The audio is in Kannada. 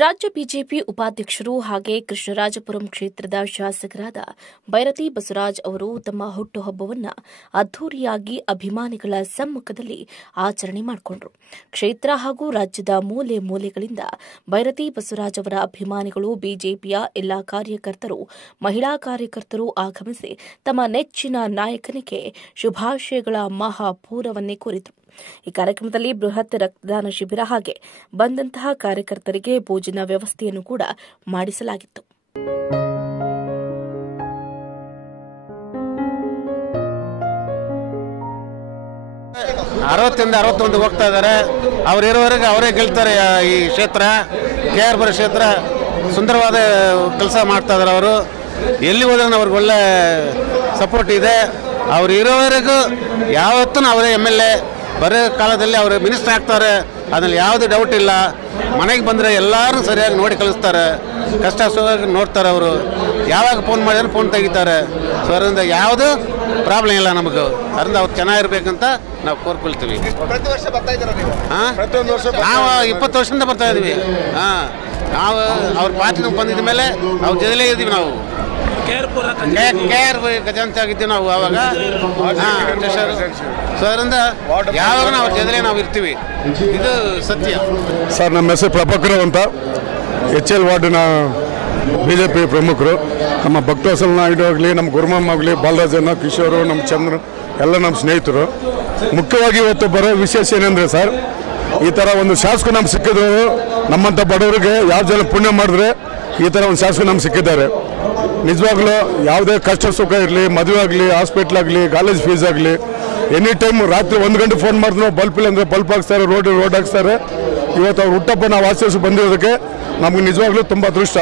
ರಾಜ್ಯ ಬಿಜೆಪಿ ಉಪಾಧ್ಯಕ್ಷರು ಹಾಗೆ ಕೃಷ್ಣರಾಜಪುರಂ ಕ್ಷೇತ್ರದ ಶಾಸಕರಾದ ಬೈರತಿ ಬಸವರಾಜ್ ಅವರು ತಮ್ಮ ಹುಟ್ಟುಹಬ್ಬವನ್ನು ಅದ್ದೂರಿಯಾಗಿ ಅಭಿಮಾನಿಗಳ ಸಮ್ಮುಖದಲ್ಲಿ ಆಚರಣೆ ಮಾಡಿಕೊಂಡರು. ಕ್ಷೇತ್ರ ಹಾಗೂ ರಾಜ್ಯದ ಮೂಲೆ ಮೂಲೆಗಳಿಂದ ಬೈರತಿ ಬಸವರಾಜ್ ಅವರ ಅಭಿಮಾನಿಗಳು, ಬಿಜೆಪಿಯ ಎಲ್ಲಾ ಕಾರ್ಯಕರ್ತರು, ಮಹಿಳಾ ಕಾರ್ಯಕರ್ತರು ಆಗಮಿಸಿ ತಮ್ಮ ನೆಚ್ಚಿನ ನಾಯಕನಿಗೆ ಶುಭಾಶಯಗಳ ಮಹಾಪೂರವನ್ನೇ ಕೋರಿದರು. ಈ ಕಾರ್ಯಕ್ರಮದಲ್ಲಿ ಬೃಹತ್ ರಕ್ತದಾನ ಶಿಬಿರ ಹಾಗೆ ಬಂದಂತಹ ಕಾರ್ಯಕರ್ತರಿಗೆ ಭೋಜನ ವ್ಯವಸ್ಥೆಯನ್ನು ಕೂಡ ಮಾಡಿಸಲಾಗಿತ್ತು. ಅರವತ್ತಿಂದ 61 ಹೋಗ್ತಾ ಇದ್ದಾರೆ. ಅವ್ರು ಇರೋವರೆಗೆ ಅವರೇ ಗೆಲ್ತಾರೆ. ಈ ಕ್ಷೇತ್ರ KR ಕ್ಷೇತ್ರ ಸುಂದರವಾದ ಕೆಲಸ ಮಾಡ್ತಾ ಇದ್ದಾರೆ. ಅವರು ಎಲ್ಲಿ ಹೋದ್ರೆ ಅವ್ರಿಗೆ ಒಳ್ಳೆ ಸಪೋರ್ಟ್ ಇದೆ. ಅವ್ರು ಇರೋವರೆಗೂ ಯಾವತ್ತೂ ಅವರೇ MLA, ಬರೋ ಕಾಲದಲ್ಲಿ ಅವರು ಮಿನಿಸ್ಟರ್ ಆಗ್ತಾರೆ, ಅದ್ರಲ್ಲಿ ಯಾವುದೇ ಡೌಟ್ ಇಲ್ಲ. ಮನೆಗೆ ಬಂದರೆ ಎಲ್ಲರೂ ಸರಿಯಾಗಿ ನೋಡಿ ಕಳಿಸ್ತಾರೆ, ಕಷ್ಟ ಸುಖವಾಗಿ ನೋಡ್ತಾರೆ. ಅವರು ಯಾವಾಗ ಫೋನ್ ಮಾಡಿದ್ರೆ ಫೋನ್ ತೆಗಿತಾರೆ. ಸೊ ಅದರಿಂದ ಯಾವುದೂ ಪ್ರಾಬ್ಲಮ್ ಇಲ್ಲ ನಮಗೂ. ಅದರಿಂದ ಅವ್ರು ಚೆನ್ನಾಗಿರ್ಬೇಕಂತ ನಾವು ಕೋರ್ಕೊಳ್ತೀವಿ. ಪ್ರತಿ ವರ್ಷ ಬರ್ತಾ ಇದ್ದೀರಾ ನೀವು? ನಾವು 20 ವರ್ಷದಿಂದ ಬರ್ತಾ ಇದ್ದೀವಿ. ನಾವು ಅವ್ರ ಪಾರ್ಟಿ ಬಂದಿದ್ದ ಮೇಲೆ ಅವ್ರ ಜೊತೆಲೇ ಇದ್ದೀವಿ. ನಾವು KR ಗಜಾಂತ ಆಗಿದ್ದೀವಿ ನಾವು ಅವಾಗ. ಸೊ ಅದರಿಂದ ಯಾವಾಗ ಅವ್ರ ಜೊತೆಲೇ ನಾವು ಇರ್ತೀವಿ. ಇದು ಸತ್ಯ. ಸರ್, ನಮ್ಮ ಹೆಸರು ಪ್ರಭಾಕರ್ ಅಂತ, HL ವಾರ್ಡಿನ BJP ಪ್ರಮುಖರು. ನಮ್ಮ ಭಕ್ತವತ್ಸಲ ನಾಯ್ಡು ಆಗಲಿ, ನಮ್ಮ ಗುರುಮಮ್ಮ ಆಗಲಿ, ಬಾಲರಾಜಣ್ಣ, ಕಿಶೋರು, ನಮ್ಮ ಚಂದ್ರ ಎಲ್ಲ ನಮ್ಮ ಸ್ನೇಹಿತರು. ಮುಖ್ಯವಾಗಿ ಇವತ್ತು ಬರೋ ವಿಶೇಷ ಏನಂದರೆ ಸರ್, ಈ ಥರ ಒಂದು ಶಾಸಕ ನಮ್ಗೆ ಸಿಕ್ಕಿದ್ರು. ನಮ್ಮಂಥ ಬಡವರಿಗೆ ಯಾವ ಜನ ಪುಣ್ಯ ಮಾಡಿದ್ರೆ ಈ ಥರ ಒಂದು ಶಾಸಕ ನಮ್ಗೆ ಸಿಕ್ಕಿದ್ದಾರೆ. ನಿಜವಾಗ್ಲೂ ಯಾವುದೇ ಕಷ್ಟ ಸುಖ ಇರಲಿ, ಮದುವೆ ಆಗಲಿ, ಹಾಸ್ಪಿಟ್ಲ್ ಆಗಲಿ, ಕಾಲೇಜ್ ಫೀಸ್ ಆಗಲಿ, ಎನಿ ಟೈಮ್ ರಾತ್ರಿ 1 ಗಂಟೆ ಫೋನ್ ಮಾಡಿದ್ರು ಬಲ್ಪ್ ಇಲ್ಲ ಅಂದರೆ ಬಲ್ಪ್ ಹಾಕ್ತಾರೆ, ರೋಡ್ ಹಾಕ್ತಾರೆ. ಇವತ್ತು ಅವ್ರು ಹುಟ್ಟಪ್ಪ ನಾವು ಆಚರಿಸಿ ಬಂದಿರೋದಕ್ಕೆ ನಮ್ಗೆ ನಿಜವಾಗ್ಲೂ ತುಂಬ ಅದೃಷ್ಟ.